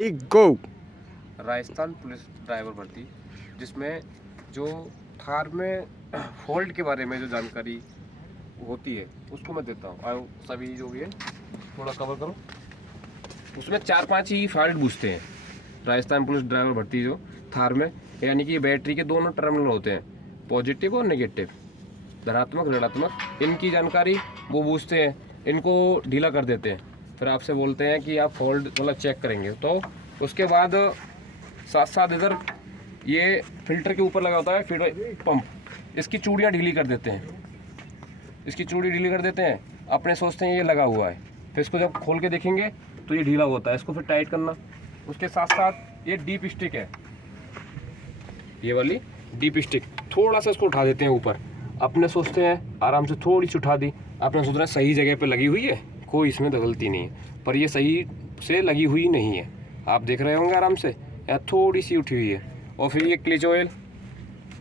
गो। Rajasthan police driver भर्ती, जिसमें जो थार में फॉल्ट के बारे में जो जानकारी होती है उसको मैं देता हूँ। आओ सभी जो भी है थोड़ा कवर करो। उसमें 4-5 ही फॉल्ट पूछते हैं राजस्थान पुलिस ड्राइवर भर्ती जो थार में, यानी कि बैटरी के दोनों टर्मिनल होते हैं, पॉजिटिव और नेगेटिव, धनात्मक ऋणात्मक। इनकी जानकारी वो पूछते हैं, इनको ढीला कर देते हैं। फिर आपसे बोलते हैं कि आप फॉल्ट मतलब चेक करेंगे। तो उसके बाद साथ साथ इधर ये फिल्टर के ऊपर लगा होता है फिर पंप, इसकी चूड़ियाँ ढीली कर देते हैं, इसकी चूड़ी ढीली कर देते हैं। अपने सोचते हैं ये लगा हुआ है, फिर इसको जब खोल के देखेंगे तो ये ढीला होता है, इसको फिर टाइट करना। उसके साथ साथ ये डीप स्टिक है, ये वाली डीप स्टिक, थोड़ा सा इसको उठा देते हैं ऊपर। अपने सोचते हैं आराम से थोड़ी सी उठा दी, अपने सोच रहे हैं सही जगह पे लगी हुई है, कोई इसमें गलती नहीं है, पर ये सही से लगी हुई नहीं है। आप देख रहे होंगे आराम से, यहाँ थोड़ी सी उठी हुई है। और फिर ये क्लिच ऑयल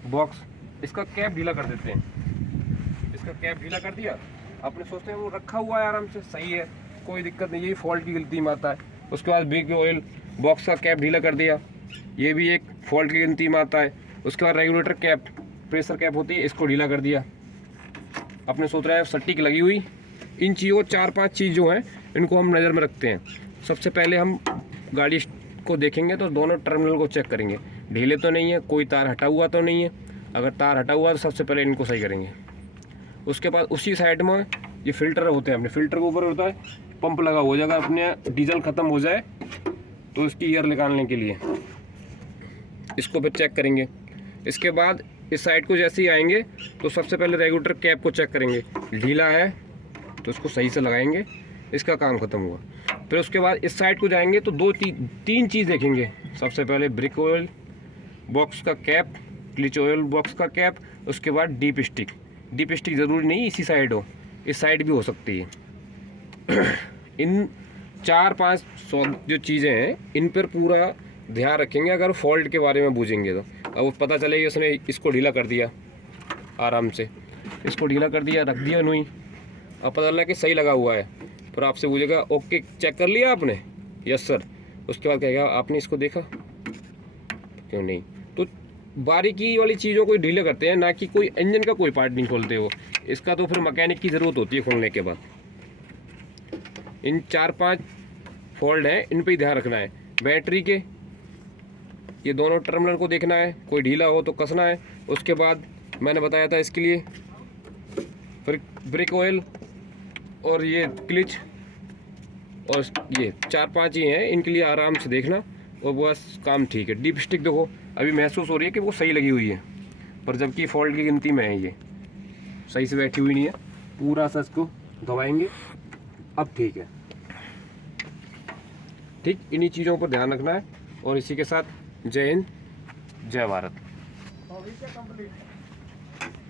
बॉक्स, इसका कैप ढीला कर देते हैं, इसका कैप ढीला कर दिया। अपने सोचते हैं वो रखा हुआ है आराम से, सही है, कोई दिक्कत नहीं, यही फॉल्ट की गिनती में आता है। उसके बाद ब्रेक ऑयल बॉक्स का कैप ढीला कर दिया, ये भी एक फॉल्ट की गिनती में आता है। उसके बाद रेगुलेटर कैप, प्रेशर कैप होती है, इसको ढीला कर दिया। अपने सोच रहा है सटीक लगी हुई। इन चीज़ों 4-5 चीज़ जो हैं इनको हम नज़र में रखते हैं। सबसे पहले हम गाड़ी को देखेंगे तो दोनों टर्मिनल को चेक करेंगे, ढीले तो नहीं है, कोई तार हटा हुआ तो नहीं है। अगर तार हटा हुआ तो सबसे पहले इनको सही करेंगे। उसके बाद उसी साइड में ये फिल्टर होते हैं, अपने फिल्टर के ऊपर होता है पंप लगा हो जाएगा, अपने डीजल ख़त्म हो जाए तो इसकी ईयर निकालने के लिए इसको फिर चेक करेंगे। इसके बाद इस साइड को जैसे ही आएंगे तो सबसे पहले रेगुलेटर कैप को चेक करेंगे, ढीला है तो इसको सही से लगाएंगे, इसका काम ख़त्म हुआ। फिर उसके बाद इस साइड को जाएंगे तो तीन चीज़ देखेंगे। सबसे पहले ब्रेक ऑयल बॉक्स का कैप, क्लिच ऑयल बॉक्स का कैप, उसके बाद डीप स्टिक। डीप स्टिक ज़रूरी नहीं इसी साइड हो, इस साइड भी हो सकती है। इन 4-5 जो चीज़ें हैं इन पर पूरा ध्यान रखेंगे। अगर फॉल्ट के बारे में पूछेंगे तो अब पता चलेगा उसने इसको ढीला कर दिया, आराम से इसको ढीला कर दिया, रख दिया नहीं, अब पता चला कि सही लगा हुआ है, फिर आपसे पूछेगा ओके चेक कर लिया आपने, यस सर। उसके बाद कहेगा आपने इसको देखा क्यों नहीं। तो बारीकी वाली चीज़ों को ढीले करते हैं, ना कि कोई इंजन का कोई पार्ट नहीं खोलते हो, इसका तो फिर मैकेनिक की ज़रूरत होती है खोलने के बाद। इन 4-5 फॉल्ट हैं, इन पर ही ध्यान रखना है। बैटरी के ये दोनों टर्मिनल को देखना है, कोई ढीला हो तो कसना है। उसके बाद मैंने बताया था इसके लिए फिर ब्रेक ऑयल और ये क्लिच, और ये 4-5 ही हैं, इनके लिए आराम से देखना और बस काम ठीक है। डीप स्टिक देखो अभी महसूस हो रही है कि वो सही लगी हुई है, पर जबकि फॉल्ट की गिनती में है, ये सही से बैठी हुई नहीं है। पूरा सा इसको दबाएंगे, अब ठीक है। ठीक इन्हीं चीज़ों पर ध्यान रखना है। और इसी के साथ जय हिंद, जय भारत।